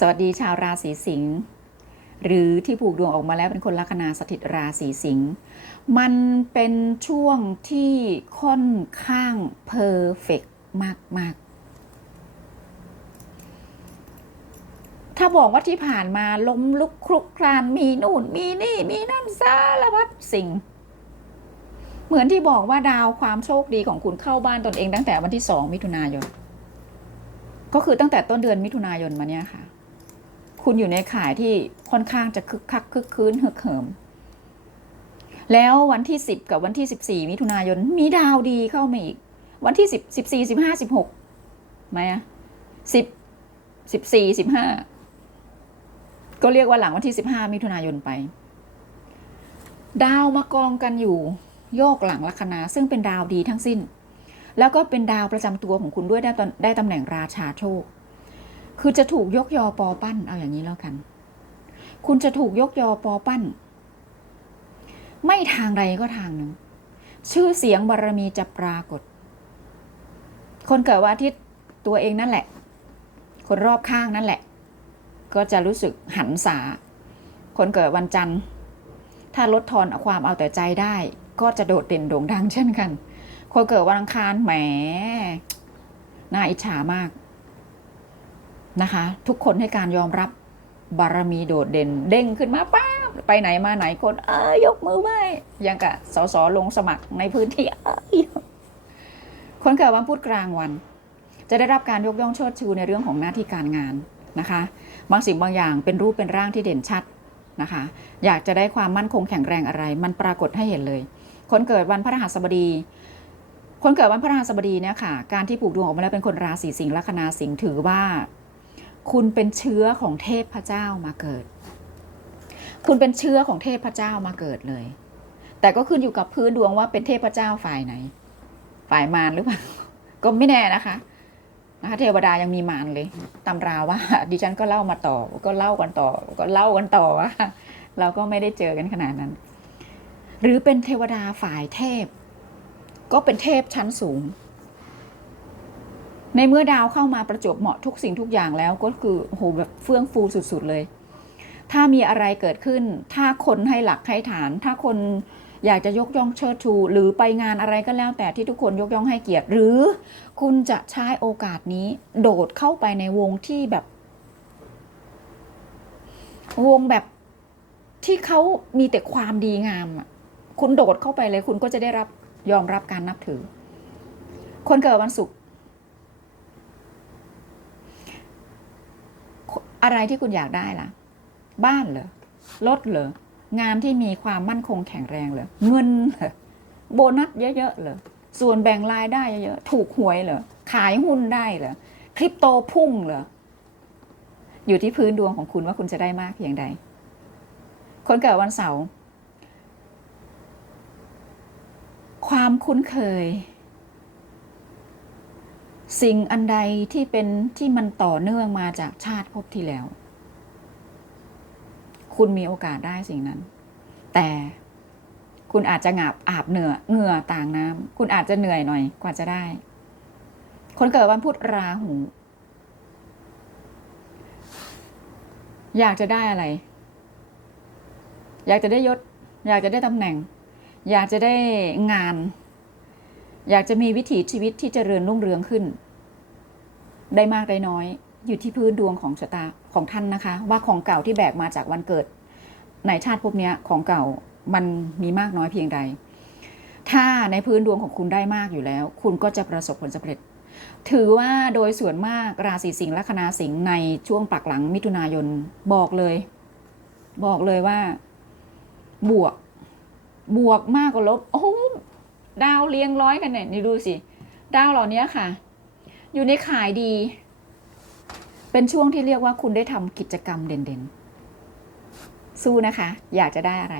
สวัสดีชาวราศีสิงห์หรือที่ผูกดวงออกมาแล้วเป็นคนลัคนาสถิตราศีสิงห์มันเป็นช่วงที่ค่อนข้างเพอร์เฟกมากมาก ๆ ถ้าบอกว่าที่ผ่านมาล้มลุกคลุกคลานมีนู่นมีนี่มีนั่นสารพัดสิ่ง เหมือนที่บอกว่าดาวความโชคดีของคุณเข้าบ้านตนเองตั้งแต่วันที่สองมิถุนายน ก็คือตั้งแต่ต้นเดือนมิถุนายนมาเนี้ยค่ะ คุณอยู่ในข่ายที่ค่อนข้างจะคึกคักคึกคืนฮึกเหิม แล้ววันที่สิบกับวันที่สิบสี่มิถุนายนมีดาวดีเข้ามาอีก วันที่สิบสิบสี่สิบห้าสิบหกไหมอะสิบสิบสี่สิบห้าก็เรียกว่าหลังวันที่สิบห้ามิถุนายนไป ดาวมากองกันอยู่โยกหลังลัคนาซึ่งเป็นดาวดีทั้งสิ้น แล้วก็เป็นดาวประจำตัวของคุณด้วยได้ได้ตำแหน่งราชาโชค คือจะถูกยกยอปอปั้นเอาอย่างนี้แล้วกัน คุณจะถูกยกยอปอปั้น ไม่ทางใดก็ทางหนึ่ง ชื่อเสียงบารรมีจะปรากฏ คนเกิดวันอาทิตย์ตัวเองนั่นแหละ คนรอบข้างนั่นแหละ ก็จะรู้สึกหันษา คนเกิดวันจันทร์ ถ้าลดทอนความเอาแต่ใจได้ ก็จะโดดเด่นโด่งดังเช่นกัน คนเกิดวันอังคารแหมน่าอิจฉามาก นะคะ ทุกคนให้การยอมรับบารมีโดดเด่น เด้งขึ้นมาป้าไปไหนมาไหนคน เอ้ยยกมือไหว้ยังกะสสลงสมัครในพื้นที่เอ้ยคนเกิดวันพุธกลางวัน จะได้รับการยกย่องเชิดชูในเรื่องของหน้าที่การงานนะคะ บางสิ่งบางอย่างเป็นรูปเป็นร่างที่เด่นชัดนะคะ อยากจะได้ความมั่นคงแข็งแรงอะไร มันปรากฏให้เห็นเลย คนเกิดวันพฤหัสบดี คนเกิดวันพฤหัสบดีเนี่ยค่ะ การที่ผูกดวงออกมาแล้วเป็นคนราศีสิงห์ลัคนาสิงห์ถือว่า คุณเป็นเชื้อของเทพพระเจ้ามาเกิด คุณเป็นเชื้อของเทพพระเจ้ามาเกิดเลย แต่ก็ขึ้นอยู่กับพื้นดวงว่าเป็นเทพพระเจ้าฝ่ายไหน ฝ่ายมารหรือเปล่า ก็ไม่แน่นะคะ นะคะเทวดายังมีมารเลยตำราว่า ดิฉันก็เล่ามาต่อ ก็เล่ากันต่อ ก็เล่ากันต่อว่าเราก็ไม่ได้เจอกันขนาดนั้น หรือเป็นเทวดาฝ่ายเทพ ก็เป็นเทพชั้นสูง ในเมื่อดาวเข้ามาประจวบเหมาะทุกสิ่งทุกอย่างแล้วก็คือโอ้โหแบบเฟื่องฟูสุดๆเลย ถ้ามีอะไรเกิดขึ้น ถ้าคนให้หลักให้ฐาน ถ้าคนอยากจะยกย่องเชิดชู หรือไปงานอะไรก็แล้วแต่ที่ทุกคนยกย่องให้เกียรติ หรือคุณจะใช้โอกาสนี้ โดดเข้าไปในวงที่แบบ วงแบบที่เขามีแต่ความดีงามอะคุณโดดเข้าไปเลยคุณก็จะได้รับยอมรับการนับถือ คนเกิดวันศุกร์ อะไรที่คุณอยากได้ล่ะ บ้านเหรอรถเหรองานที่มีความมั่นคงแข็งแรงเหรอเงินเหรอโบนัสเยอะๆเหรอส่วนแบ่งรายได้เยอะๆถูกหวยเหรอขายหุ้นได้เหรอคริปโตพุ่งเหรออยู่ที่พื้นดวงของคุณว่าคุณจะได้มากเพียงใด คนเกิดวันเสาร์ความคุ้นเคย สิ่งอันใดที่เป็นที่มันต่อเนื่องมาจากชาติภพที่แล้ว คุณมีโอกาสได้สิ่งนั้น แต่คุณอาจจะงับอาบเหนือเหงื่อต่างน้ำคุณอาจจะเหนื่อยหน่อยกว่าจะได้ คนเกิดวันพุธราหู อยากจะได้อะไร อยากจะได้ยศ อยากจะได้ตำแหน่ง อยากจะได้งาน อยากจะมีวิถีชีวิตที่เจริญรุ่งเรืองขึ้น ได้มากได้น้อย อยู่ที่พื้นดวงของชะตาของท่านนะคะ ว่าของเก่าที่แบกมาจากวันเกิดในชาติภพเนี้ของเก่ามันมีมากน้อยเพียงใด ถ้าในพื้นดวงของคุณได้มากอยู่แล้ว คุณก็จะประสบผลสำเร็จ ถือว่าโดยส่วนมากราศีสิงห์ลัคนาสิงห์ในช่วงปักหลังมิถุนายนบอกเลย บอกเลยว่า บวก บวกมากกว่าลบ โอ้โห ดาวเรียงร้อยกันเนี่ยนี่ดูสิ ดาวเหล่านี้ค่ะ อยู่ในขายดี เป็นช่วงที่เรียกว่าคุณได้ทำกิจกรรมเด่นๆ สู้นะคะ อยากจะได้อะไร